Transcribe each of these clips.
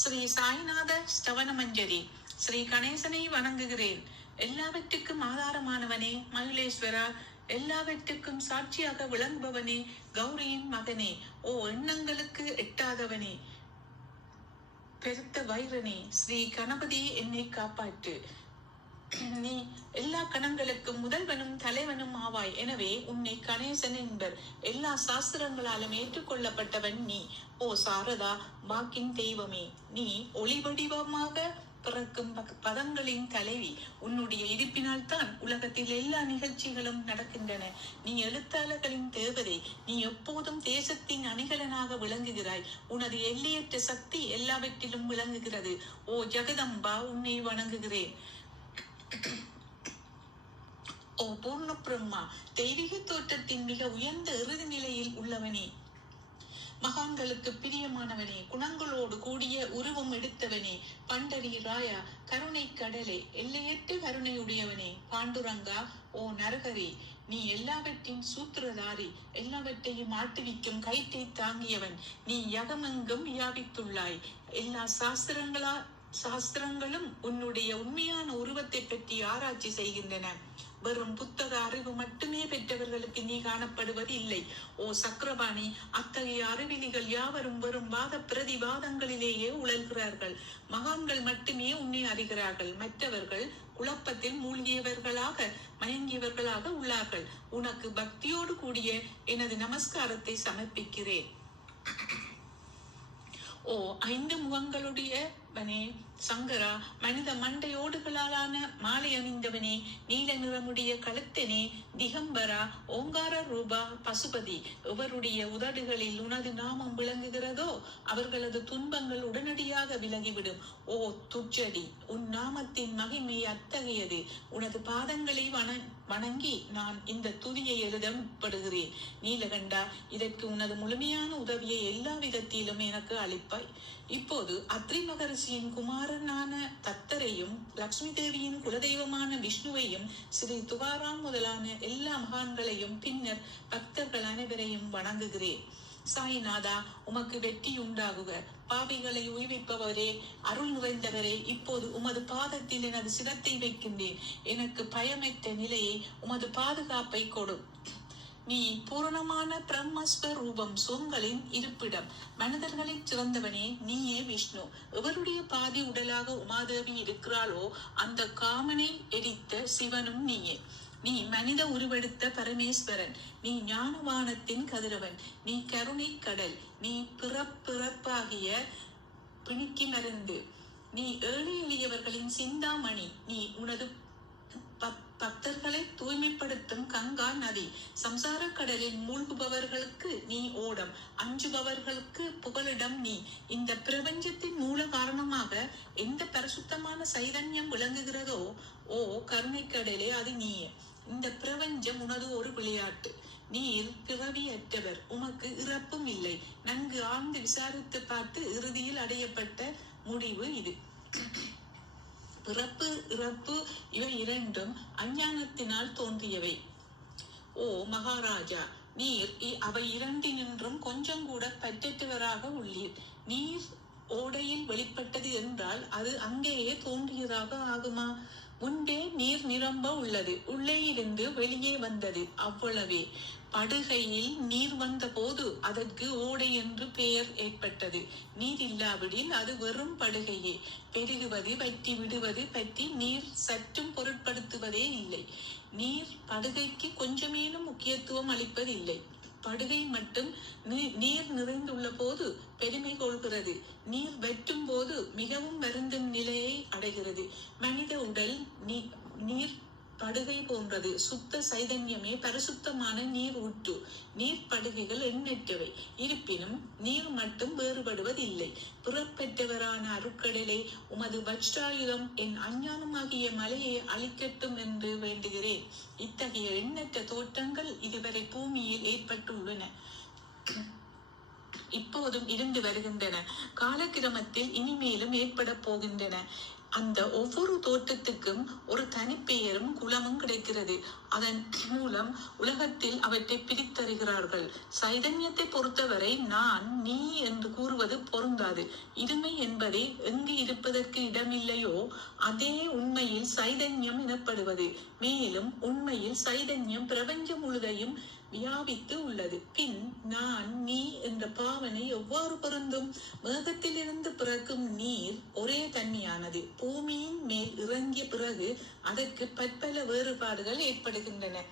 ஸ்ரீ சாய்நாத ஸ்தவன மஞ்சரி. ஸ்ரீ கணேசனை வணங்குகிறேன். எல்லாவற்றுக்கும் ஆதாரமானவனே மகிழேஸ்வரா, எல்லாவற்றுக்கும் சாட்சியாக விளங்குபவனே, கௌரியின் மகனே, ஓ எண்ணங்களுக்கு எட்டாதவனே, பெருத்த வைரனே, ஸ்ரீ கணபதி என்னை காப்பாற்று. நீ எல்லா கணங்களுக்கும் முதல்வனும் தலைவனும் ஆவாய். எனவே உன்னை கணேசன் என்பர். எல்லா சாஸ்திரங்களாலும் ஏற்றுக்கொள்ளப்பட்டவன் நீ. ஓ சாரதா, வாக்கின் தெய்வமே, நீ ஒளி வடிவமாக பிறக்கும் பதங்களின் தலைவி. உன்னுடைய இருப்பினால் தான் உலகத்தில் எல்லா நிகழ்ச்சிகளும் நடக்கின்றன. நீ எழுத்தாளர்களின் தேவதை. நீ எப்போதும் தேசத்தின் அணிகலனாக விளங்குகிறாய். உனது எல்லையற்ற சக்தி எல்லாவற்றிலும் விளங்குகிறது. ஓ ஜெகதம்பா, உன்னை வணங்குகிறேன். ஓ பூர்ண பிரம்மா, தெய்வீக தோற்றத்தின் மிக உயர்ந்த இறுதி நிலையில் உள்ளவனே, மகான்களுக்கு பிரியமானவனே, குணங்களோடு கூடிய உருவம் எடுத்தவனே, பண்டரி ராயா, கருணை கடலே, எல்லையற்ற கருணையுடையவனே, பாண்டுரங்கா, ஓ நரகரே, நீ எல்லாவற்றின் சூத்திரதாரி, எல்லாவற்றையும் ஆட்டுவிக்கும் கயிற்றை தாங்கியவன். நீ யகமெங்கும் வியாபித்துள்ளாய். எல்லா சாஸ்திரங்களும் உன்னுடைய உண்மையான உருவத்தை பற்றி ஆராய்ச்சி செய்கின்றன. வெறும் புத்தக அறிவு மட்டுமே பெற்றவர்களுக்கு நீ காணப்படுவது இல்லை. ஓ சக்கரபாணி, அத்தகைய அறிவிலிகள் யாவரும் வெறும் வாத பிரதிவாதங்களிலேயே உழல்கிறார்கள். மகான்கள் மட்டுமே உன்னை அறிகிறார்கள். மற்றவர்கள் குழப்பத்தில் மூழ்கியவர்களாக மயங்கியவர்களாக உள்ளார்கள். உனக்கு பக்தியோடு கூடிய எனது நமஸ்காரத்தை சமர்ப்பிக்கிறேன். ஓ ஐந்து முகங்களுடையவனே சங்கரா, மனித மண்டையோடுகளாலான மாலை அணிந்தவனே, நீல நிறமுடைய கழுத்தனே, திகம்பரா, ஓங்கார ரூபா, பசுபதி, எவருடைய உதடுகளில் உனது நாமம் விளங்குகிறதோ அவர்களது துன்பங்கள் உடனடியாக விலகிவிடும். ஓ துச்சடி, உன் நாமத்தின் மகிமை அத்தகையது. உனது பாதங்களை வணங்கி நான் இந்த துதியை எழுதப்படுகிறேன். நீலகண்டா, இதற்கு உனது முழுமையான உதவியை எல்லா விதத்திலும் எனக்கு அளிப்பாய். இப்போது அத்ரி மகரிஷியின் குமாரனான தத்தரையும், லக்ஷ்மி தேவியின் குலதெய்வமான விஷ்ணுவையும், ஸ்ரீ துகாராம் முதலான எல்லா மகான்களையும், பின்னர் பக்தர்கள் அனைவரையும் வணங்குகிறேன். சாய்நாதா, உமக்கு வெற்றி உண்டாகுக. பாவிகளை உய்விப்பவரே, அருள் நிறைந்தவரே, இப்போது உமது பாதத்தில் எனது சிரத்தை வைக்கின்றேன். எனக்கு பயமற்ற நிலையை, உமது பாதுகாப்பை கொடு. நீ பூரணமான பிரம்மஸ்வரூபம், சோங்களின் இருப்பிடம், மனிதர்களின் சிறந்தவனே, நீயே விஷ்ணு. எவருடைய பாதி உடலாக உமாதேவி இருக்கிறாளோ அந்த காமனை எரித்த சிவனும் நீயே. நீ மனித உருவெடுத்த பரமேஸ்வரன். நீ ஞானவானத்தின் கதிரவன். நீ கருணை கடல். நீ பிறப்பாகிய பிணிக்கி மருந்து. நீ ஏழை எளியவர்களின் சிந்தாமணி. நீ உனது பக்தர்களை தூய்மைப்படுத்தும் கங்கா நதி. சம்சார கடலில் மூழ்குபவர்களுக்கு நீ ஓடம், அஞ்சுபவர்களுக்கு புகலிடம் நீ. இந்த பிரபஞ்சத்தின் மூல காரணமாக எந்த பரிசுத்தமான சைதன்யம் விளங்குகிறதோ, ஓ கருணை கடலே, அது நீயே. இந்த பிரபஞ்சம் உனது ஒரு விளையாட்டு. நீர் பிறவியற்றவர், உமக்கு இறப்பும் இல்லை. நன்கு ஆழ்ந்து விசாரித்து பார்த்து இறுதியில் அடையப்பட்ட முடிவு இது. பிறப்பு இறப்பு இவை இரண்டும் அஞ்ஞானத்தினால் தோன்றியவை. ஓ மகாராஜா, நீர் அவை இரண்டினின்றும் கொஞ்சம் கூட பற்றற்றவராக உள்ளீர். நீர் ஓடையில் வெளிப்பட்டது என்றால் அது அங்கேயே தோன்றியதாக ஆகுமா? முன்பே நீர் நிரம்ப உள்ளது, உள்ளே இருந்து வெளியே வந்தது, அவ்வளவே. படுகையில் நீர் வந்த போது அதற்கு ஓடை என்று பெயர் ஏற்பட்டது. நீர் இல்லாவிடில் அது வெறும் படுகையே. பெருகுவது வற்றி விடுவது பற்றி நீர் சற்றும் பொருட்படுத்துவதே இல்லை. நீர் படுகைக்கு கொஞ்சமேனும் முக்கியத்துவம் அளிப்பதில்லை. படுகை மட்டும் நீர் நிறைந்துள்ள போது பெருமை கொள்கிறது. நீர் வெற்றும் போது மிகவும் வருந்தும் நிலையை அடைகிறது. மனித உடல் நீர் படுகை போன்றது. சுத்த சைதன்யமே பரிசுத்தமான நீர் ஊற்று. நீர் படுகைகள் எண்ணற்றவை. இருப்பினும் நீர் மட்டும் வேறுபடுவதில்லை. பிறப்பெற்றவரான அருட்கடலை, உமது வஜ்ராயுதம் என் அஞ்ஞானமாகிய மலையை அழிக்கட்டும் என்று வேண்டுகிறேன். இத்தகைய எண்ணற்ற தோற்றங்கள் இதுவரை பூமியில் ஏற்பட்டுள்ளன, இப்போதும் இருந்து வருகின்றன, காலக்கிரமத்தில் இனிமேலும் ஏற்பட போகின்றன. அந்த ஒவ்வொரு தோற்றத்துக்கும் ஒரு தனிப்பெயரும் குலமும் கிடைக்கிறது. அதன் மூலம் உலகத்தில் அவற்றை பிரித்தறிகிறார்கள். சைதன்யத்தை பொறுத்தவரை நான் நீ என்று கூறுவது பொருந்தாது. இருமை என்பதை எங்கு இருப்பதற்கு இடமில்லையோ அதே உண்மையில் சைதன்யம் எனப்படுவது. மேலும் உண்மையில் சைதன்யம் பிரபஞ்சம் முழுதையும் வியாபித்து உள்ளது. பின் நான் நீ என்ற பாவனை எவ்வாறு பொருந்தும்? மேகத்திலிருந்து பிறக்கும் நீர் ஒரே தன்மையானது. பூமியின் மேல் இறங்கிய பிறகு அதற்கு பற்பல வேறுபாடுகள் ஏற்படுகின்றன.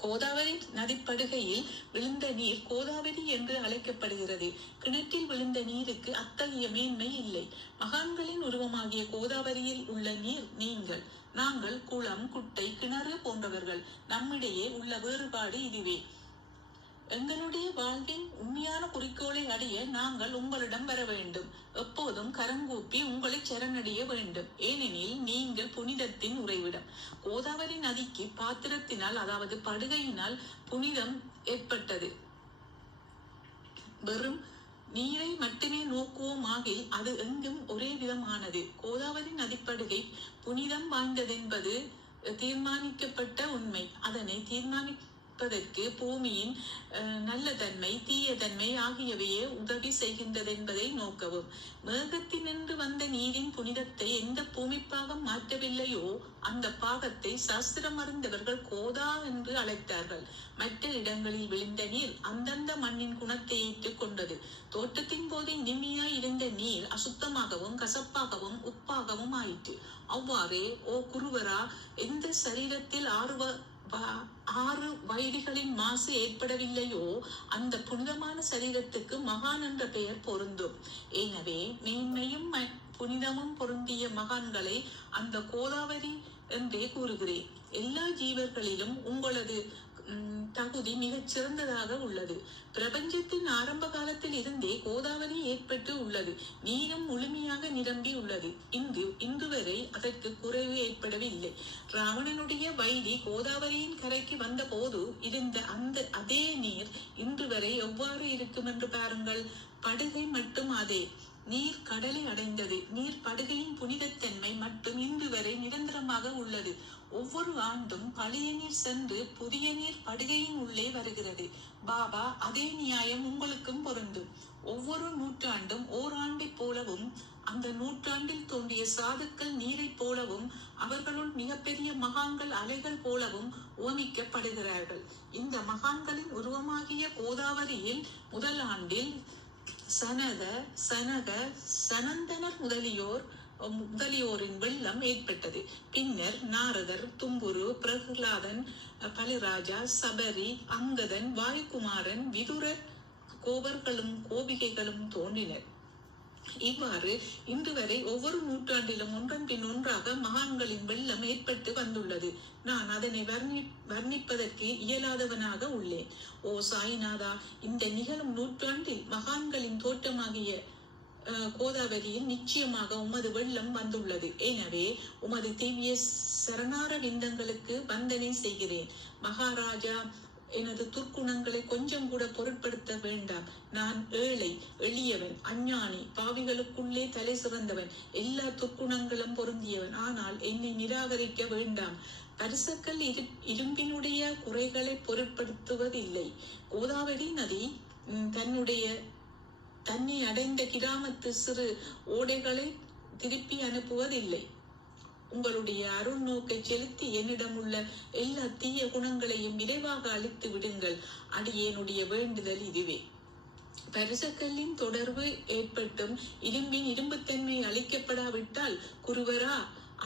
கோதாவரி நதிப்படுகையில் விழுந்த நீர் கோதாவரி என்று அழைக்கப்படுகிறது. கிணற்றில் விழுந்த நீருக்கு அத்தகைய மேன்மை இல்லை. மகான்களின் உருவமாகிய கோதாவரியில் உள்ள நீர் நீங்கள். நாங்கள் குளம், குட்டை, கிணறு போன்றவர்கள். நம்மிடையே உள்ள வேறுபாடு இதுவே. எங்களுடைய வாழ்வின் உண்மையான குறிக்கோளை அடைய நாங்கள் உங்களிடம் வர வேண்டும். எப்போதும் கரங்கூப்பி உங்களை சரணடைய வேண்டும். ஏனெனில் நீங்கள் புனிதத்தின் உறைவிடம். கோதாவரி நதிக்கு பாத்திரத்தினால், அதாவது படுகையினால் புனிதம் ஏற்பட்டது. வெறும் நீரை மட்டுமே நோக்குவோம் ஆகில் அது எங்கும் ஒரே விதமானது. கோதாவரி நதிப்படுகை புனிதம் வாய்ந்ததென்பது தீர்மானிக்கப்பட்ட உண்மை. அதனை தீர்மானிப்பதற்கு பூமியின் நல்ல தன்மை, தீய தன்மை ஆகியவையே உதவி செய்கின்றது என்பதை நோக்கவும். மேகத்தினின்று வந்த நீரின் புனிதத்தை எந்த பூமி பாகம் மாற்றவில்லையோ அந்த பாகத்தை சாஸ்திரம் அறிந்தவர்கள் கோதா என்று அழைத்தார்கள். மற்ற இடங்களில் விழுந்த நீர் அந்தந்த மண்ணின் குணத்தை ஏற்றுக் கொண்டது. தோட்டத்தின் போது இனிமையாய் இருந்த நீர் அசுத்தமாகவும் கசப்பாகவும் உப்பாகவும் ஆயிற்று. அவ்வாறே ஓ குருவரா, எந்த சரீரத்தில் ஆறு வயதிகளின் மாசு ஏற்படவில்லையோ அந்த புனிதமான சரீரத்துக்கு மகான் என்ற பெயர் பொருந்தும். எனவே மேன்மையும் புனிதமும் பொருந்திய மகான்களை அந்த கோதாவரி என்றே கூறுகிறேன். எல்லா ஜீவர்களிலும் உங்களது தகுதி மிகச் சிறந்ததாக உள்ளது. பிரபஞ்சத்தின் ஆரம்ப காலத்தில் இருந்தே கோதாவரி ஏற்பட்டு உள்ளது. நீரும் முழுமையாக நிரம்பி உள்ளது. இன்று வரை அதற்கு குறைவு ஏற்படவில்லை. ராவணனுடைய வைரி கோதாவரியின் கரைக்கு வந்த போது இருந்த அதே நீர் இன்று வரை எவ்வாறு இருக்கும் என்று பாருங்கள். படுகை மட்டும் அதே. நீர் கடலை அடைந்தது. நீர் படுகையின் புனிதத்தன்மை மட்டும் இன்று வரை நிரந்தரமாக உள்ளது. ஒவ்வொரு ஆண்டும் பழைய நீர் சென்று புதிய நீர் படுகையின் உள்ளே வருகிறது. பாபா, அதே நியாயம் உங்களுக்கும் பொருந்தும். ஒவ்வொரு நூற்றாண்டும் ஓராண்டை போலவும் அந்த நூற்றாண்டில் தோன்றிய சாதுக்கள் நீரை போலவும் அவர்களுள் மிகப்பெரிய மகான்கள் அலைகள் போலவும் உவமிக்கப்படுகிறார்கள். இந்த மகான்களின் உருவமாகிய கோதாவரியில் முதல் ஆண்டில் சனந்தனர் முதலியோரின் வெள்ளம் ஏற்பட்டது. பின்னர் நாரதர், தும்புரு, பிரகலாதன், பலிராஜா, சபரி, அங்கதன், வாயுகுமாரன், விதுரர், கோபர்களும் கோபிகைகளும் தோன்றினர். இவ்வாறு இன்று வரை ஒவ்வொரு நூற்றாண்டிலும் ஒன்றன் பின் ஒன்றாக மகான்களின் வெள்ளம் ஏற்பட்டு வந்துள்ளது. நான் அதனை வர்ணிப்பதற்கு இயலாதவனாக உள்ளேன். ஓ சாய்நாதா, இந்த நிகழும் நூற்றாண்டில் மகான்களின் தோற்றமாகிய கோதாவரியில் நிச்சயமாக உமது வெள்ளம் வந்துள்ளது. எனவே உமது திவ்ய சரணார விந்தங்களுக்கு வந்தனை செய்கிறேன். மகாராஜா, எனது துர்க்குணங்களை கொஞ்சம் கூட பொருட்படுத்த வேண்டாம். நான் ஏழை, எளியவன், அஞ்ஞானி, பாவிகளுக்குள்ளே தலை சிறந்தவன், எல்லா துர்க்குணங்களும் பொருந்தியவன். ஆனால் என்னை நிராகரிக்க வேண்டாம். பரிசக்கள் இரும்பினுடைய குறைகளை பொருட்படுத்துவதில்லை. கோதாவரி நதி தன்னை அடைந்த கிராமத்து சிறு ஓடைகளை திருப்பி அனுப்புவதில்லை. உங்களுடைய அருள் நோக்கை செலுத்தி என்னிடம் உள்ள எல்லா தீய குணங்களையும் விரைவாக அழித்து விடுங்கள். அடியேனுடைய வேண்டுதல் இதுவே. பரிசக்கல்லின் தொடர்பு ஏற்பட்டும் இரும்பின் இரும்புத்தன்மை அழிக்கப்படாவிட்டால் குருவரா,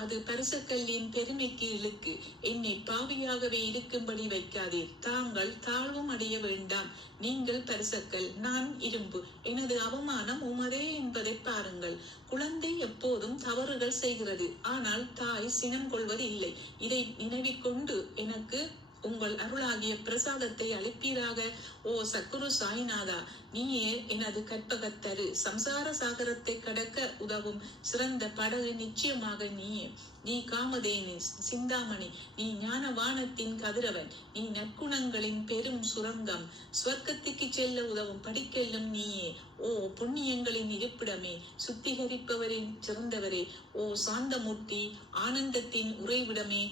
அது பரிசக்கல்லின் பெருமைக்கு இழுக்கு. என்னை பாவியாகவே இருக்கும்படி வைக்காதீர். தாங்கள் தாழ்வும் அடைய வேண்டாம். நீங்கள் பரிசக்கல், நான் இரும்பு. எனது அவமானம் உமதே என்பதை பாருங்கள். குழந்தை எப்போதும் தவறுகள் செய்கிறது, ஆனால் தாய் சினம் கொள்வது இல்லை. இதை நினைவிக்கொண்டு எனக்கு உங்கள் அருளாகிய பிரசாதத்தை அளிப்பீராக. ஓ சத்குரு சாய்நாதா, நீயே எனது கற்பகத்தரு. சம்சார சாகரத்தை கடக்க உதவும் சிறந்த படகு நிச்சயமாக நீயே. நீ காமதேனி சிந்தாமணி, நீ ஞானவானத்தின் கதிரவன், நீ நற்குணங்களின் பெரும் சுரங்கம், ஸ்வர்க்கத்துக்கு செல்ல உதவும் படிக்கெல்லும் நீயே. ஓ புண்ணியங்களின் இருப்பிடமே, சுத்திகரிப்பவரின் சிறந்தவரே, ஓ சாந்தமூர்த்தி, ஆனந்தத்தின் உறைவிடமே,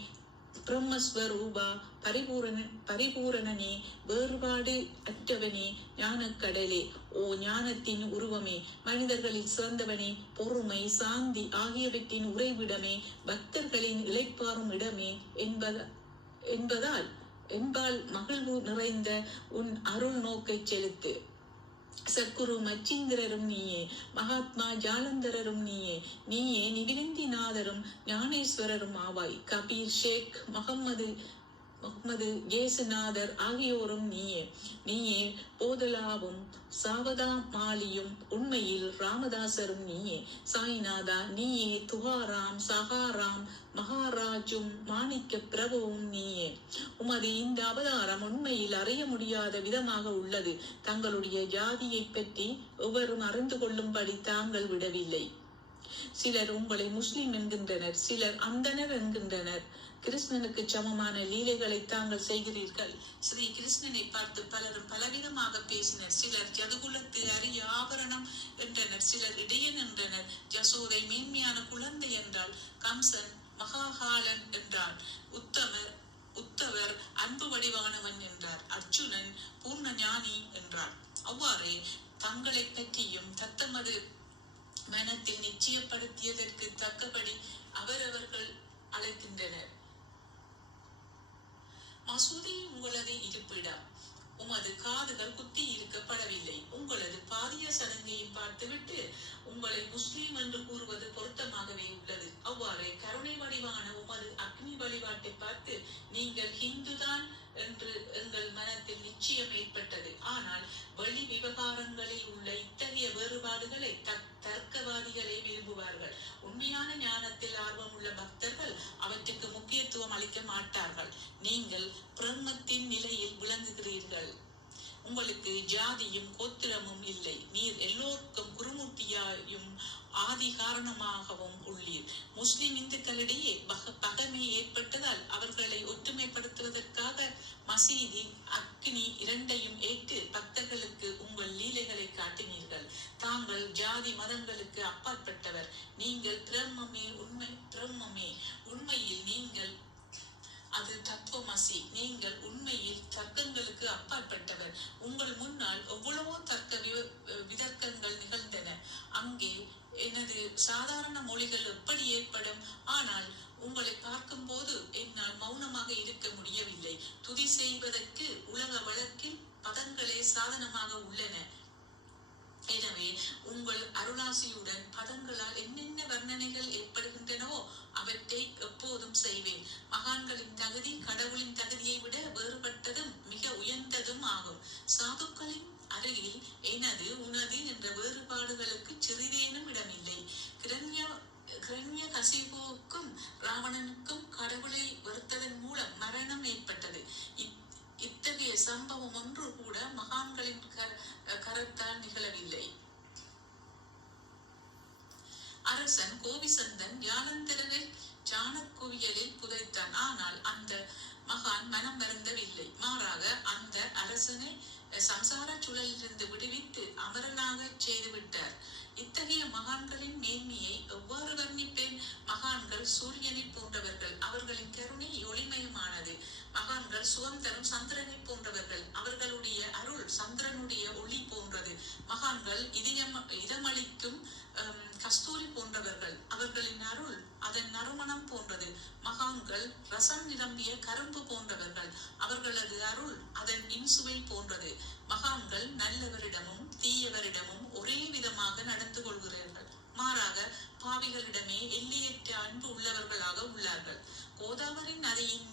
பிரம்மஸ்வரூபா, பரிபூரணனே, வேறுபாடு அற்றவனே, ஞானக்கடலே, ஓ ஞானத்தின் உருவமே, மனிதர்களில் சிறந்தவனே, பொறுமை சாந்தி ஆகியவற்றின் உறைவிடமே, பக்தர்களின் இளைப்பாறும் இடமே என்பால் மகிழ்வு நிறைந்த உன் அருள் நோக்கை செலுத்து. சத்குரு மச்சிந்திரரும் நீயே, மகாத்மா ஜாலந்தரரும் நீயே, நீயே நிவிலிந்திநாதரும் ஞானேஸ்வரரும் ஆவாய். கபீர், ஷேக் முகம்மது இயேசுநாதர் ஆகியோரும் நீயே. நீயே போதலாவும் சாவதாமாலியும் உண்மையில் ராமதாசரும் நீயே. சாய்நாதா, நீயே துகாராம், சகாராம், மகாராஜும் மாணிக்க பிரபுவும் நீயே. உமது இந்த அவதாரம் உண்மையில் அறிய முடியாத விதமாக உள்ளது. தங்களுடைய ஜாதியை பற்றி எவரும் அறிந்து கொள்ளும்படி தாங்கள் விடவில்லை. சிலர் உங்களை முஸ்லிம் என்கின்றனர், சிலர் அந்தனர் என்கின்றனர். கிருஷ்ணனுக்கு சமமான லீலைகளை தாங்கள் செய்கிறீர்கள். ஸ்ரீ கிருஷ்ணனை பார்த்து பலரும் பலவிதமாக பேசினர். சிலர் ஜதுகுலத்து அரிய ஆபரணம் என்றனர், சிலர் இடையன் என்றனர். ஜசோதை மேன்மையான குழந்தை என்றால், கம்சன் மகாகாலன் என்றார், உத்தவர் அன்பு வடிவானவன் என்றார், அர்ஜுனன் பூர்ண ஞானி என்றார். அவ்வாறே தங்களை பற்றியும் தத்தமது மனத்தில் நிச்சயப்படுத்தியதற்கு தக்கபடி அவரவர்கள் அழைக்கின்றனர். மசூதி உங்களது இருப்பிடம். உமது காதுகள் குத்தி இருக்கப்படவில்லை. உங்களது பாரிய சடங்கையும் பார்த்துவிட்டு உங்களை முஸ்லீம் என்று கூறுவது பொருத்தமாகவே உள்ளது. அவ்வாறே கருணை வடிவான உமது அக்னி வழிபாட்டை பார்த்து நீங்கள் ஹிந்துதான் என்று எங்கள் மனத்தில் நிச்சயம் ஏற்பட்டது. ஆனால் வெளி விவகாரங்களில் உள்ள இத்தகைய வேறுபாடுகளை தர்க்கவாதிகளை விரும்புவார்கள். உண்மையான ஞானத்தில் ஆர்வம் உள்ள பக்தர்கள் அவற்றுக்கு முக்கியத்துவம் அளிக்க மாட்டார்கள். நீங்கள் பிரம்மத்தின் நிலையில் விளங்குகிறீர்கள். உங்களுக்கு ஜாதியும் கோத்திரமும் இல்லை. நீர் எல்லோருக்கும் குருமூர்த்தியாயும் ஆதி காரணமாகவும் உள்ளீர். முஸ்லிம் இந்துக்களிடையே பகமை ஏற்பட்டதால் அவர்களை ஒற்றுமைப்படுத்துவதற்காக மசீதி அக்னி இரண்டையும் ஏற்று பக்தர்களுக்கு உங்கள் லீலைகளை காட்டினீர்கள். தாங்கள் ஜாதி மதங்களுக்கு அப்பாற்பட்டவர். நீங்கள் பிரம்மமே, உண்மையில் நீங்கள் அது தத்துவமசி. நீங்கள் உண்மையில் தர்க்கங்களுக்கு அப்பாற்பட்டவர். உங்கள் முன்னால் எவ்வளவோ விதர்க்கங்கள் நிகழ்ந்தன. அங்கே எனது சாதாரண மொழிகள் எப்படி ஏற்படும்? ஆனால் உங்களை பார்க்கும் போது என்னால் மௌனமாக இருக்க முடியவில்லை. துதி செய்வதற்கு உலக வழக்கில் பதங்களே சாதனமாக உள்ளன. எனவே உங்கள் அருளாசியுடன் பதங்களால் என்னென்ன வர்ணனைகள் ஏற்படுகின்றனவோ அவற்றை எப்போதும் செய்வேன். மகான்களின் தகுதி கடவுளின் தகுதியை விட வேறுபட்டதும் மிக உயர்ந்ததும் ஆகும். சாதுக்களின் அருகில் எனது உனது என்ற வேறுபாடுகளுக்கு சிறிதேனும் இடமில்லை. கிரண்ய கசிபுவுக்கும் ராவணனுக்கும் கடவுளை வெறுத்ததன் மூலம் மரணம் ஏற்பட்டது. இத்தகைய சம்பவம் ஒன்று கூட மகான்களின் கரத்தால் நிகழவில்லை. அரசன் கோவிசந்தன் யானந்தரரை ஜானக்குவியலில் புதைத்தான். ஆனால் அந்த மகான் மனம் வருந்தவில்லை. மாறாக அந்த அரசனை சம்சார சூழலிலிருந்து விடுவித்து அமரனாக செய்துவிட்டார். இத்தகைய மகான்களின் மேன்மையை எவ்வாறு வர்ணிப்பேன்? மகான்கள் சூரியனை போன்றவர்கள். அவர்களின் கருணை ஒளிமயமானது. மகான்கள் சுகம் தரும் சந்திரனை போன்றவர்கள். அவர்களுடைய அருள் சந்திரனுடைய ஒளி போன்றது. மகான்கள் இதமளிக்கும் கஸ்தூரி போன்றவர்கள். அவர்களின் அருள் அதன் நறுமணம் போன்றது. மகான்கள் ரசம் நிரம்பிய கரும்பு போன்றவர்கள். அவர்களது அருள் அதன் இன்சுவை போன்றது. மகான்கள் நல்லவரிடமும் தீயவரிடமும் ஒரே விதமாக நடந்து கொள்கிறார்கள். மாறாக பாவிகளிடமே எல்லையற்ற அன்பு உள்ளவர்களாக உள்ளார்கள். கோதாவரி நதியின்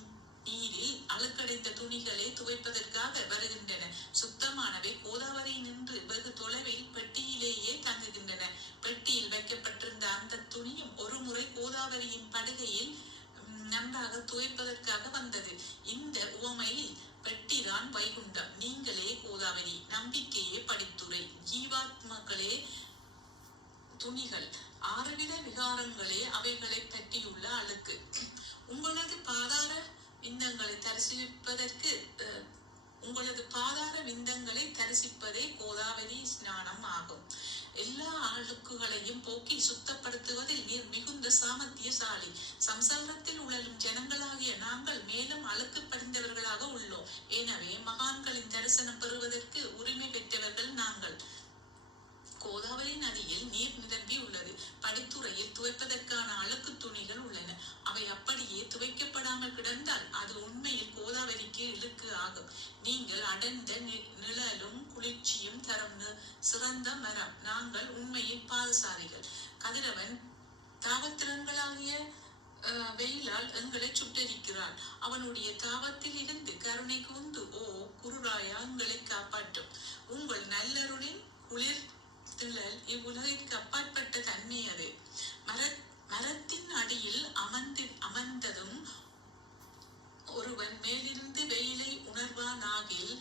நீரில் அழுக்கடைந்த துணிகளை துவைப்பதற்காக வருகின்றன. சுத்தமானவை கோதாவரி நின்று வெகு தொலைவில் பெட்டியிலேயே தங்குகின்றன. பெட்டியில் வைக்கப்பட்டிருந்த அந்த துணியும் ஒரு முறை கோதாவரியின் படுகையில் நன்றாக துவைப்பதற்காக வந்தது. இந்த உவமையில் பெட்டிதான் வைகுண்டம், நீங்களே கோதாவரி, நம்பிக்கையே படித்துறை, ஜீவாத்மாக்களே துணிகள், ஆறுவித விகாரங்களே அவைகளை பற்றியுள்ள அழுக்கு. உங்களது பாதார விந்தங்களை தரிசிப்பதற்கு உங்களது பாதார விந்தங்களை தரிசிப்பதே கோதாவரி ஸ்நானம் ஆகும். எல்லா அழுக்குகளையும் போக்கி சுத்தப்படுத்துவதில் நீர் மிகுந்த சாமர்த்தியசாலி. சம்சாரத்தில் உழலும் ஜனங்களாகிய நாங்கள் மேலும் அழுக்கு படிந்தவர்களாக உள்ளோம். எனவே மகான்களின் தரிசனம் பெறுவதற்கு உரிமை பெற்றவர்கள் நாங்கள். கோதாவரி நதியில் நீர் நிரம்பி உள்ளது. படித்துறையில் துவைப்பதற்கான அழுக்கு துணிகள் உள்ளன. அவை அப்படியே துவைக்கப்படாமல் கிடந்தால் அது உண்மையில் கோதாவரிக்கு இழுக்கு ஆகும். நீங்கள் அடர்ந்த நிழலும் குளிர்ச்சியும் தரும் சிறந்த மரம். நாங்கள் உண்மையில் பாதசாரிகள். கதிரவன் தாவத்திரங்களாகிய வெயிலால் எங்களை சுட்டரிக்கிறான். அவனுடைய தாவத்தில் இருந்து கருணை கூந்து, ஓ குருராயா, எங்களை காப்பாற்றும். உங்கள் நல்லருளின் குளிர் திழல் இவ்வுலகிற்கு அப்பாற்பட்ட தன்மை அது. மரத்தின் அடியில் அமர்ந்ததும் ஒருவன் மேலிருந்து வெயிலை உணர்வானாகில்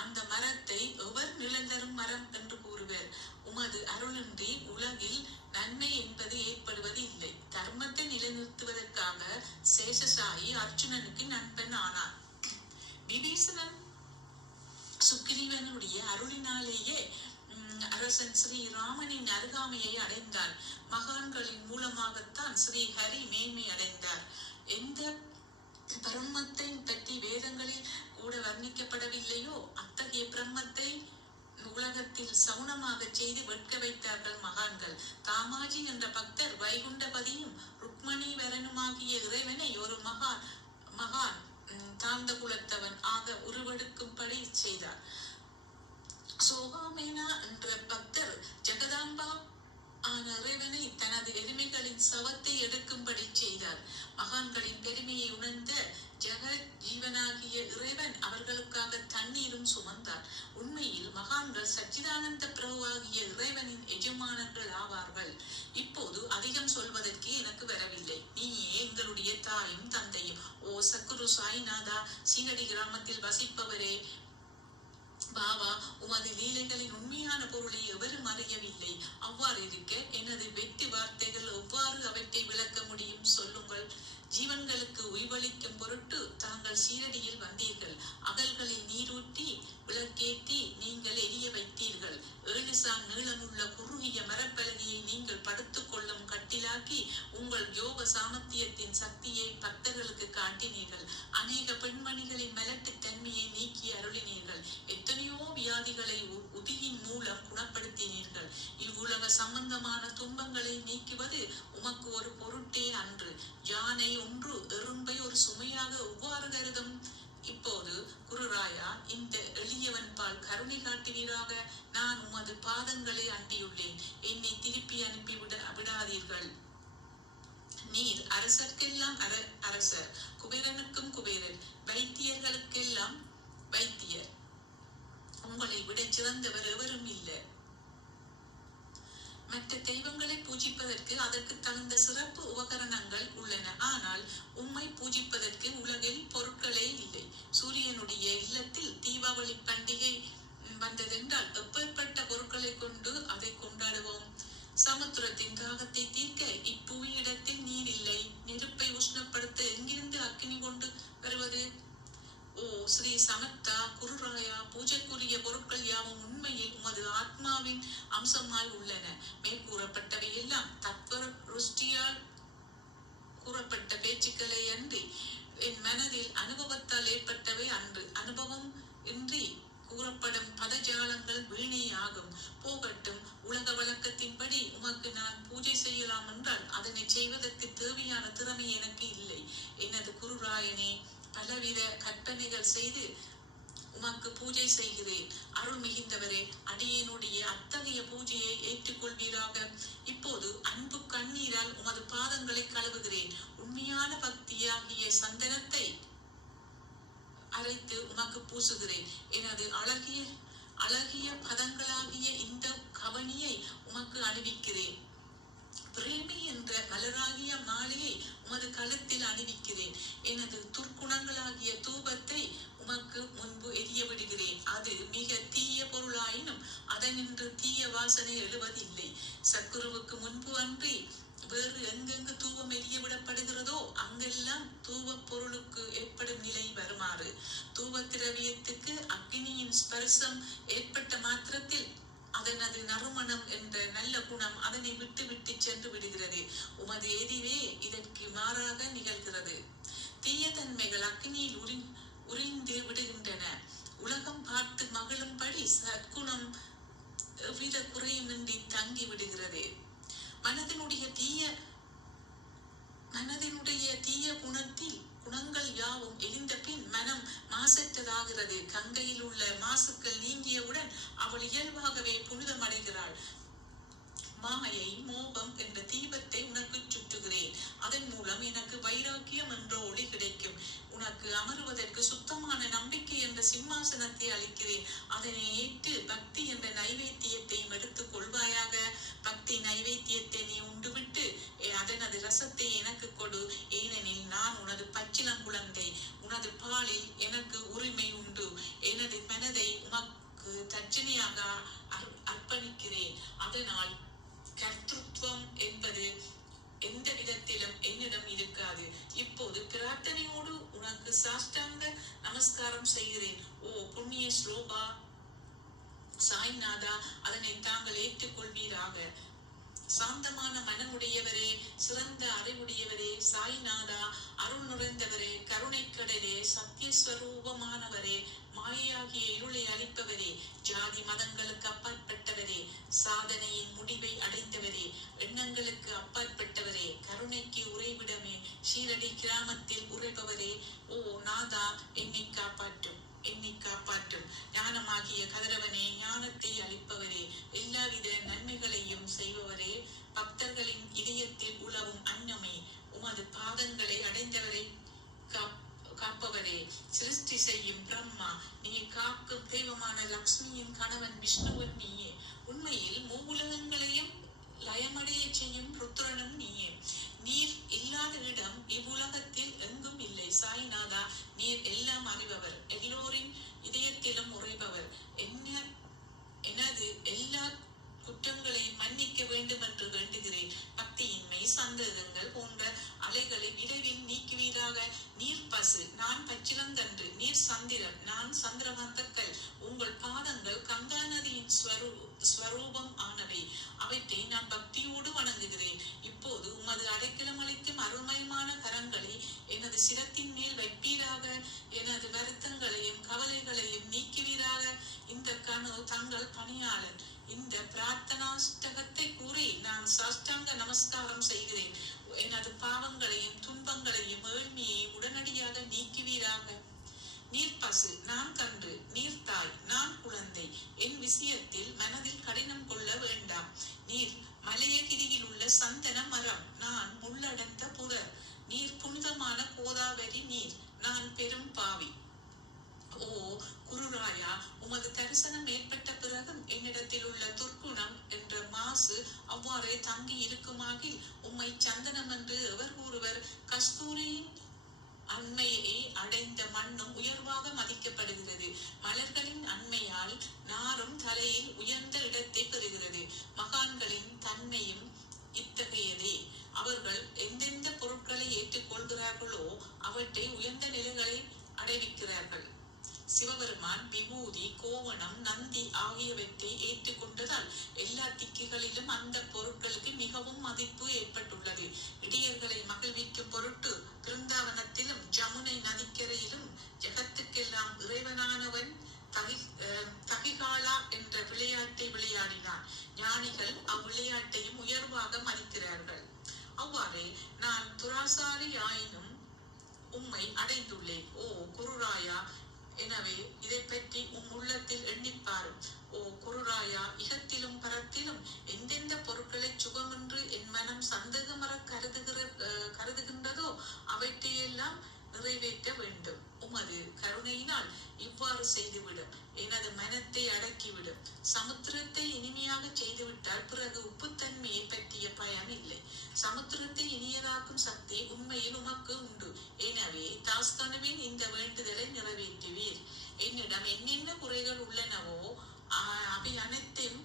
அந்த மரத்தை எவர் நிழல் தரும் மரம் என்று கூறுவர். உமது அருளின்றி உலகில் நன்மை என்பது ஏற்படுவது இல்லை. தர்மத்தை நிலைநிறுத்துவதற்காக சேஷசாயி அர்ஜுனனுக்கு நண்பன் ஆனார். விபீஷணன் சுக்ரீவனுடைய அருளினாலேயே அரசன் ஸ்ரீ ராமனின் அருகாமையை அடைந்தான். மகான்களின் மூலமாகத்தான் ஸ்ரீ ஹரி மேன்மை அடைந்தார். எந்த பிரம்மத்தை பற்றி வேதங்களில் கூட வர்ணிக்கப்படவில்லையோ அத்தகைய பிரம்மத்தை உலகத்தில் சவுனமாக செய்து வெட்க வைத்தார்கள் மகான்கள். தாமாஜி என்ற பக்தர் வைகுண்டபதியும் ருக்மணி வரனுமாகிய இறைவனை ஒரு மகான் தாழ்ந்த குலத்தவன் ஆக உருவெடுக்கும்படி செய்தார். சோகாமேனா என்ற பக்தர் ஜெகதாம்பா ஆன இறைவனை தனது எருமைகளின் சவத்தை எடுக்கும்படி செய்தார். மகான்களின் பெருமையை உணர்ந்த ஜெகத் ஜீவனாகிய இறைவன் அவர்களுக்காக தண்ணீரும் சுமந்தார். உண்மையில் மகான்கள் சச்சிதானந்த பிரபுவாகிய இறைவனின் எஜமானர்கள் ஆவார்கள். இப்போது அதிகம் சொல்வதற்கு எனக்கு வரவில்லை. நீயே எங்களுடைய தாயும் தந்தையும். ஓ சக்குரு சாய்நாதா, சீரடி கிராமத்தில் வசிப்பவரே, பாபா, உமது லீலைகளின் உண்மையான பொருளை எவரும் அறியவில்லை. அவ்வாறு இருக்க எனது வெற்றி வார்த்தைகள் எவ்வாறு அவற்றை விளக்க முடியும்? சொல்லுங்கள். ஜீவன்களுக்கு உய்வளிக்கும் பொருட்டு தாங்கள் சீரடியில் வந்தீர்கள். அகல்களில் நீரூற்றி விளக்கேற்றி நீங்கள் எரிய வைத்தீர்கள். 7 சான் நீளமுள்ள குறுகிய மரப்பலகையை நீங்கள் படுத்துக் கொள்ளும் கட்டிலாக்கி உங்கள் யோக சாமர்த்தியத்தின் சக்தியை பக்தர்களுக்கு காட்டினீர்கள். அநேக பெண்மணிகளின் மலட்டு தன்மையை நீக்கி அருளினீர்கள். எத்தனையோ வியாதிகளை உதியின் மூலம் குணப்படுத்தினீர்கள். இவ்வுலக சம்பந்தமான துன்பங்களை நீக்குவது உமக்கு ஒரு பொருட்டே அன்று. யானை ஒன்று எறும்பை ஒரு சுமையாக எவ்வாறு கருதும்? இப்போது குருராயா, இந்த எளியவன் பால் கருணை காட்டுவீராக. நான் உமது பாதங்களை அண்டியுள்ளேன். என்னை திருப்பி அனுப்பி விடாதீர்கள். நீர் அரசர்க்கெல்லாம் அரசர், குபேரனுக்கும் குபேரன், வைத்தியர்களுக்கெல்லாம் வைத்தியர். உங்களை விட சிறந்தவர் எவரும் இல்லை. மற்ற தெய்வங்களை பூஜிப்பதற்கு அதற்கு தகுந்த சிறப்பு உபகரணங்கள் உள்ளன. ஆனால் உம்மை பூஜிப்பதற்கு உலகில் பொருட்களே இல்லை. சூரியனுடைய இல்லத்தில் தீபாவளி பண்டிகை வந்ததென்றால் எப்பேற்பட்ட பொருட்களை கொண்டு அதை கொண்டாடுவோம்? சமுத்திரத்தின் தாகத்தை தீர்க்க இப்புவியிடத்தில் நீர் இல்லை. நெருப்பை உஷ்ணப்படுத்த எங்கிருந்து அக்கினி கொண்டு வருவது? ஓ ஸ்ரீ சமர்த்தா குருராயா, பூஜைக்குரிய பொருட்கள் யாவும் உண்மையில் உமது ஆத்மாவின் அம்சமாய் உள்ளன. மேற்கூறப்பட்டவை எல்லாம் தத்துவ ருஷ்டியால் கூறப்பட்ட பேச்சுக்களை அன்றி என் மனதில் அனுபவத்தால் ஏற்பட்டவை அன்று. அனுபவம் இன்றி கூறப்படும் பதஜாலங்கள் வீணே ஆகும். போகட்டும். உலக வழக்கத்தின்படி உமக்கு நான் பூஜை செய்யலாம் என்றால் அதனை செய்வதற்கு தேவையான திறமை எனக்கு இல்லை. எனது குருராயனே, பலவித கற்பனைகள் செய்து உமக்கு பூஜை செய்கிறேன். அருள் மிகுந்தவரே, அடியேனுடைய அத்தகைய பூஜையை ஏற்றுக்கொள்வீராக. இப்போது அன்பு கண்ணீரால் உமது பாதங்களை கழுவுகிறேன். உண்மையான பக்தியாகிய சந்தனத்தை அரைத்து உமக்கு பூசுகிறேன். எனது அழகிய பதங்களாகிய இந்த கவனியை உமக்கு அணிவிக்கிறேன். பிரேமி என்ற மலராகிய மாலையை உமது கழுத்தில் அணிவிக்கிறேன். எனது துர்க்குணங்களாகிய தூபத்தை உமக்கு முன்பு எரிய விடுகிறேன். அது மிக தீய பொருளாயினும் அதனின்று தீய வாசனை எழுவதில்லை. சக்குருவுக்கு முன்பு அன்றி வேறு எங்கெங்கு தூவம் எரிய விடப்படுகிறதோ அங்கெல்லாம் தூவ பொருளுக்கு ஏற்படும் நிலை வருமாறு தூவ திரவியத்துக்கு அக்னியின் ஸ்பர்சம் ஏற்பட்ட மாத்திரத்தில் அதனது நறுமணம் என்ற நல்ல குணம் அதனை விட்டு விட்டு சென்று விடுகிறது. உமது எதிரே இதற்கு மாறாக நிகழ்கிறது. தீயதன்மைகள் அக்னியில் உறிந்து விடுகின்றன. உலகம் பார்த்து மகிழும்படி சற்குணம் எவ்வித குறையுமின்றி தங்கி விடுகிறது. மனதினுடைய தீய குணங்கள் யாவும் எரிந்த பின் மனம் மாசற்றதாகிறது. கங்கையில் உள்ள மாசுக்கள் நீங்கியவுடன் அவள் இயல்பாகவே புனிதம் அடைகிறாள். மாயை மோகம் என்ற தீபத்தை உனக்கு சுட்டுகிறேன். அதன் மூலம் எனக்கு வைராக்கியம் என்ற ஒளி கிடைக்கும். உனக்கு அமருவதற்கு சுத்தமான நம்பிக்கை என்ற சிம்மாசனத்தை அளிக்கிறேன். அதனை ஏற்று பக்தி என்ற நைவேத்தியத்தையும் எடுத்துக் கொள்வாயாக. பக்தி நைவேத்தியத்தை நீ உண்டுவிட்டு அதனது ரசத்தை எனக்கு கொடு. ஏனெனில் நான் உனது பச்சிளங்குழந்தை. உனது பாலில் எனக்கு உரிமை உண்டு. எனது மனதை உமக்கு தட்சணையாக அர்ப்பணிக்கிறேன். அதனால் கர்த்தத்துவம் என்பது எந்த விதத்திலும் என்னிடம் இருக்காது. இப்போது பிரார்த்தனையோடு உனக்கு சாஷ்டாங்க நமஸ்காரம் செய்கிறேன். ஓ புண்ணிய ஸ்லோபா சாய்நாதா, அதனை தாங்கள் ஏற்றுக்கொள்வீராக. சாந்தமான மனமுடையவரே, சிறந்த அறிவுடையவரே, சாய்நாதா, அருள் நுழைந்தவரே, கருணைக்கடலே, சத்தியஸ்வரூபமானவரே, மாயாகிய இருளை அளிப்பவரே, ஜாதி மதங்களுக்கு அப்பாற்பட்டவரே, சாதனையின் முடிவை அடைந்தவரே, எண்ணங்களுக்கு அப்பாற்பட்டவரே, கருணைக்கு உறைவிடமே, ஷீரடி கிராமத்தில் உறைபவரே, ஓ நாதா, என்னை காப்பாற்றும், என்னை காப்பாற்றும். ஞானமாகிய கதிரவனே, ஞானத்தை அளிப்பவரே, எல்லாவித நன்மைகளையும் செய்பவரே, பக்தர்களின் இதயத்தில் உலவும் அன்னமே, உமது பாதங்களை அடைந்தவரை காப்பவரே, சிருஷ்டி செய்யும் பிரம்மா, நீ காக்கும் தெய்வமான லக்ஷ்மியின் கணவன் விஷ்ணுவன் நீயே. உண்மையில் மூவுலகங்களையும் லயமடைய செய்யும் ருத்ரனும் நீயே. நீர் இல்லாத இடம் இவ்வுலகத்தில் எங்கும் இல்லை. சாய்நாதா, நீர் எல்லாம் அறிபவர், எல்லோரின் இதயத்திலும் உறைபவர். எனது எல்லா குற்றங்களை மன்னிக்க வேண்டும் என்று வேண்டுகிறேன். பக்தியின்மை, சந்தேகங்கள் போன்ற அலைகளை விரைவில் நீக்குவீராக. நீர் பசு, நான் பச்சிலங்கன்று. நீர் சந்திரன், நான் சந்திரகாந்தக்கல். உங்கள் பாதங்கள் கங்கா நதியின் ஸ்வரூபம் ஆனவை. அவற்றை நான் பக்தியோடு வணங்குகிறேன். இப்போது உமது அடைக்கலம் அளிக்கும் அருள்மயமான கரங்களை எனது சிரத்தின் மேல் வைப்பீராக. எனது வருத்தங்களையும் கவலைகளையும் நீக்குவீராக. இந்த கனு தங்கள் பணியாளன். இந்த பிரார்த்தனாஷ்டகத்தை கூறி நான் சாஷ்டாங்க நமஸ்காரம் செய்கிறேன். எனது பாவங்களையும் துன்பங்களையும் ஏழ்மையை உடனடியாக நீக்குவீராக. நீர் பசு, நான் கன்று. நீர் தாய், நான் குழந்தை. என் விஷயத்தில் மனதில் கடினம் கொள்ள வேண்டாம். நீர் மலையகிரியில் உள்ள சந்தன மரம், நான் முள்ளடர்ந்த புதர். நீர் புனிதமான கோதாவரி நீர், நான் பெரும் பாவி. ஓ குருராயா, உமது தரிசனம் ஏற்பட்ட பிறகும் என்னிடத்தில் உள்ள துர்க்குணம் என்ற மாசு அவ்வாறே தங்கி இருக்குமாகில் உம்மை சந்தனம் என்று எவர் கூறுவர்? கஸ்தூரியின் அண்மையை அடைந்த மண்ணும் உயர்வாக மதிக்கப்படுகிறது. மலர்களின் அண்மையால் நாரும் தலையில் உயர்ந்த இடத்தை பெறுகிறது. மகான்களின் தன்மையும் இத்தகையதே. அவர்கள் எந்தெந்த பொருட்களை ஏற்றுக்கொள்கிறார்களோ அவற்றை உயர்ந்த நிலைகளை அடைவிக்கிறார்கள். சிவபெருமான் விபூதி, கோவணம், நந்தி ஆகியவற்றை ஏற்றுக்கொண்டதால் எல்லா திக்குகளிலும் அந்த பொருட்களுக்கு மிகவும் மதிப்பு ஏற்பட்டுள்ளது. இடையர்களை மகிழ்விக்கும் பொருட்டு பிருந்தாவனத்திலும் ஜமுனை நதிக்கரையிலும் ஜெகத்துக்கெல்லாம் இறைவனானவன் தகிகாலா என்ற விளையாட்டை விளையாடினான். ஞானிகள் அவ்விளையாட்டையும் உயர்வாக மதிக்கிறார்கள். அவ்வாறே நான் துராசாரி ஆயினும் உம்மை அடைந்துள்ளேன். ஓ குருராயா, எனவே இதை பற்றி உம் உள்ளத்தில் எண்ணிப்பாரும். ஓ குருராயா, இகத்திலும் பரத்திலும் எந்தெந்த பொருட்களை சுகமென்று என் மனம் சந்தேகமற கருதுகின்றதோ அவற்றையெல்லாம் நிறைவேற்ற வேண்டும். உமது கருணையினால் இவ்வாறு அவ்வாறு செய்துவிடும். எனது மனத்தை அடக்கிவிடும். சமுத்திரத்தை இனிமையாக செய்துவிட்டால் பிறகு உப்புத்தன்மையை பற்றிய பயம் இல்லை. சமுத்திரத்தை இனியதாக்கும் சக்தி உண்மையில் உமக்கு உண்டு. எனவே தாஸ்கனுவின் இந்த வேண்டுதலை நிறைவேற்றுவீர். என்னிடம் என்னென்ன குறைகள் உள்ளனவோ அவை அனைத்தும்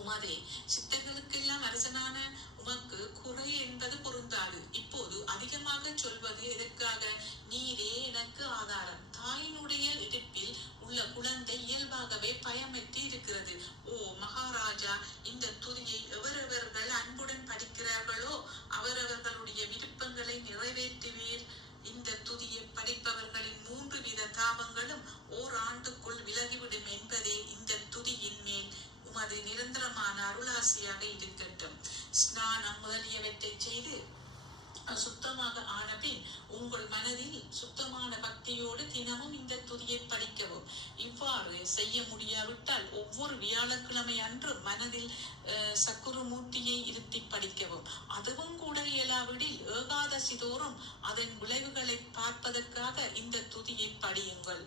உமதே. சித்தர்களுக்கெல்லாம் அரசனான உமக்கு குறை என்பது பொருந்தாது. இப்போது அதிகமாக சொல்வது எதற்காக? நீரே எனக்கு ஆதாரம். தாயினுடைய இடுப்பில் உள்ள குழந்தை இயல்பாகவே பயமற்றி இருக்கிறது. ஓ மகாராஜா, இந்த துதியை எவரவர்கள் அன்புடன் படிக்கிறார்களோ அவரவர்களுடைய விருப்பங்களை நிறைவேற்றுவீர். இந்த துதியை படிப்பவர்களின் 3 வித தாபங்களும் ஓராண்டுக்குள் விலகிவிடும் என்பதே இந்த துதியின் மேல் உமது நிரந்தரமான அருளாசியாக இருக்கட்டும். ஸ்நானம் முதலியவற்றை செய்து சுத்தமாக ஆனபின் உங்கள் மனதில் சுத்தமான பக்தியோடு தினமும் இந்த துதியை படிக்கவும். இவ்வாறு செய்ய முடியாவிட்டால் ஒவ்வொரு வியாழக்கிழமை அன்று மனதில் சக்குருமூர்த்தியை இருத்தி படிக்கவும். அதுவும் கூட இயலாவிடில் ஏகாதசி தோறும் அதன் விளைவுகளை பார்ப்பதற்காக இந்த துதியை படியுங்கள்.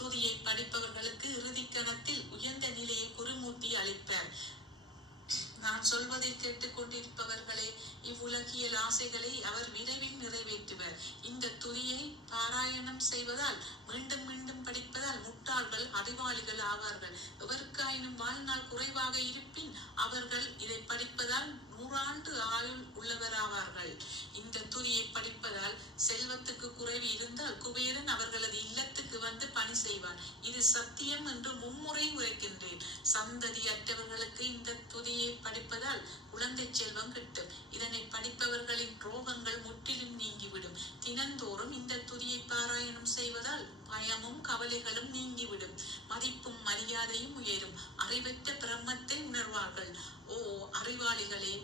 துதியை படிப்பவர்களுக்கு இறுதி கணத்தில் உயர்ந்த நிலையை குருமூர்த்தி அளிப்பார். நான் சொல்வதை கேட்டுக் கொண்டிருப்பவர்களே, இவ்வுலகியல் ஆசைகளை அவர் விரைவில் நிறைவேற்றுவர். இந்த துதியை பாராயணம் செய்வதால், மீண்டும் மீண்டும் படிப்பதால் முட்டாள்கள் அறிவாளிகள் ஆவார்கள். எவருக்காயினும் வாழ்நாள் குறைவாக இருப்பின் அவர்கள் இதை படிப்பதால் 100 ஆண்டு ஆயுள் உள்ளவராவார்கள். இந்த துதியை படிப்பதால் செல்வத்துக்கு குறைவு இருந்தால் குபேரன் அவர்களது இல்லத்துக்கு வந்து பணி செய்வான். இது சத்தியம் என்று மும்முறை உரைக்கின்றேன். சந்ததி அற்றவர்களுக்கு இந்த துதியை படிப்பதால் குழந்தை செல்வம் கிட்டும். இதனை படிப்பவர்களின் ரோகங்கள் முற்றிலும் நீங்கிவிடும். தினந்தோறும் இந்த துதியை பாராயணம் செய்வதால் பயமும் கவலைகளும் நீங்கிவிடும். மதிப்பும் மரியாதையும் உயரும். அறிவற்ற பிரம்மத்தை உணர்வார்கள். ஓ அறிவாளிகளே,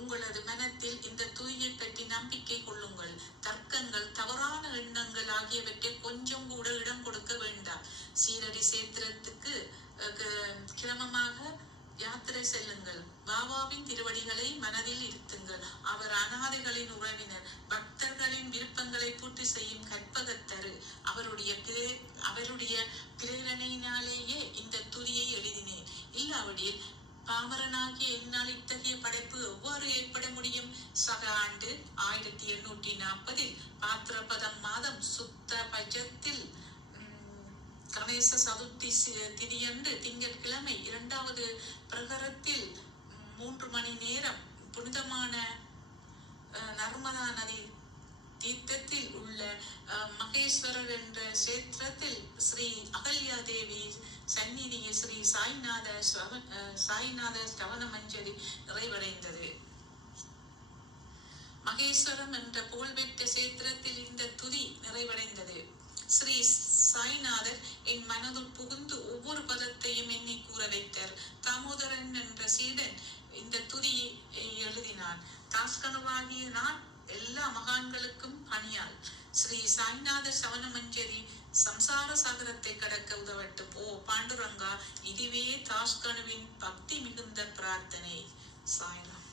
உங்களது மனத்தில் இந்த துதியை பற்றி நம்பிக்கை கொள்ளுங்கள். தர்க்கங்கள், தவறான எண்ணங்கள் ஆகியவற்றை கொஞ்சம் கூட இடம் கொடுக்க வேண்டாம். சீரடி சேத்திரத்துக்கு கிரமமாக யாத்திரை செல்லுங்கள். பாபாவின் திருவடிகளை மனதில் இருத்துங்கள். அவர் அநாதைகளின் உறவினர். பக்தர்களின் விருப்பங்களை பூர்த்தி செய்யும் கற்பகத்தரு. அவருடைய பிரேரணையினாலேயே இந்த துதியை எழுதினேன். இல்லாவிடில் பாமரனாகிய என்னால் இத்தகைய படைப்பு எவ்வாறு ஏற்பட முடியும்? சக ஆண்டு 1840 பாத்திரபதம் மாதம் சுத்த பட்சத்தில் கணேச சதுர்த்தி திதியன்று திங்கட்கிழமை 2வது பிரகரத்தில் 3 மணி நேரம் புனிதமான நர்மதா நதி தீர்த்தத்தில் உள்ள மகேஸ்வரர் என்ற சேத்திரத்தில் ஸ்ரீ அகல்யா தேவி சந்நிதிய ஸ்ரீ சாய்நாத ஸ்ரவண மஞ்சரி நிறைவடைந்தது. மகேஸ்வரம் என்ற புகழ்பெற்ற சேத்திரத்தில் இந்த துதி நிறைவடைந்தது. ஸ்ரீ சாய்நாதர் என் மனதுள் புகுந்து ஒவ்வொரு பதத்தையும் எண்ணி கூற வைத்தார். தாமோதரன் என்ற சீடன் இந்த துதியை எழுதினான். தாஸ்கனுவாகிய நான் எல்லா மகான்களுக்கும் பணியாள். ஸ்ரீ சாய்நாத சவண மஞ்சரி சம்சார சாகரத்தை கடக்க உதவட்டும். ஓ பாண்டுரங்கா, இதுவே தாஸ்கனுவின் பக்தி மிகுந்த பிரார்த்தனை. சாய்ராம்.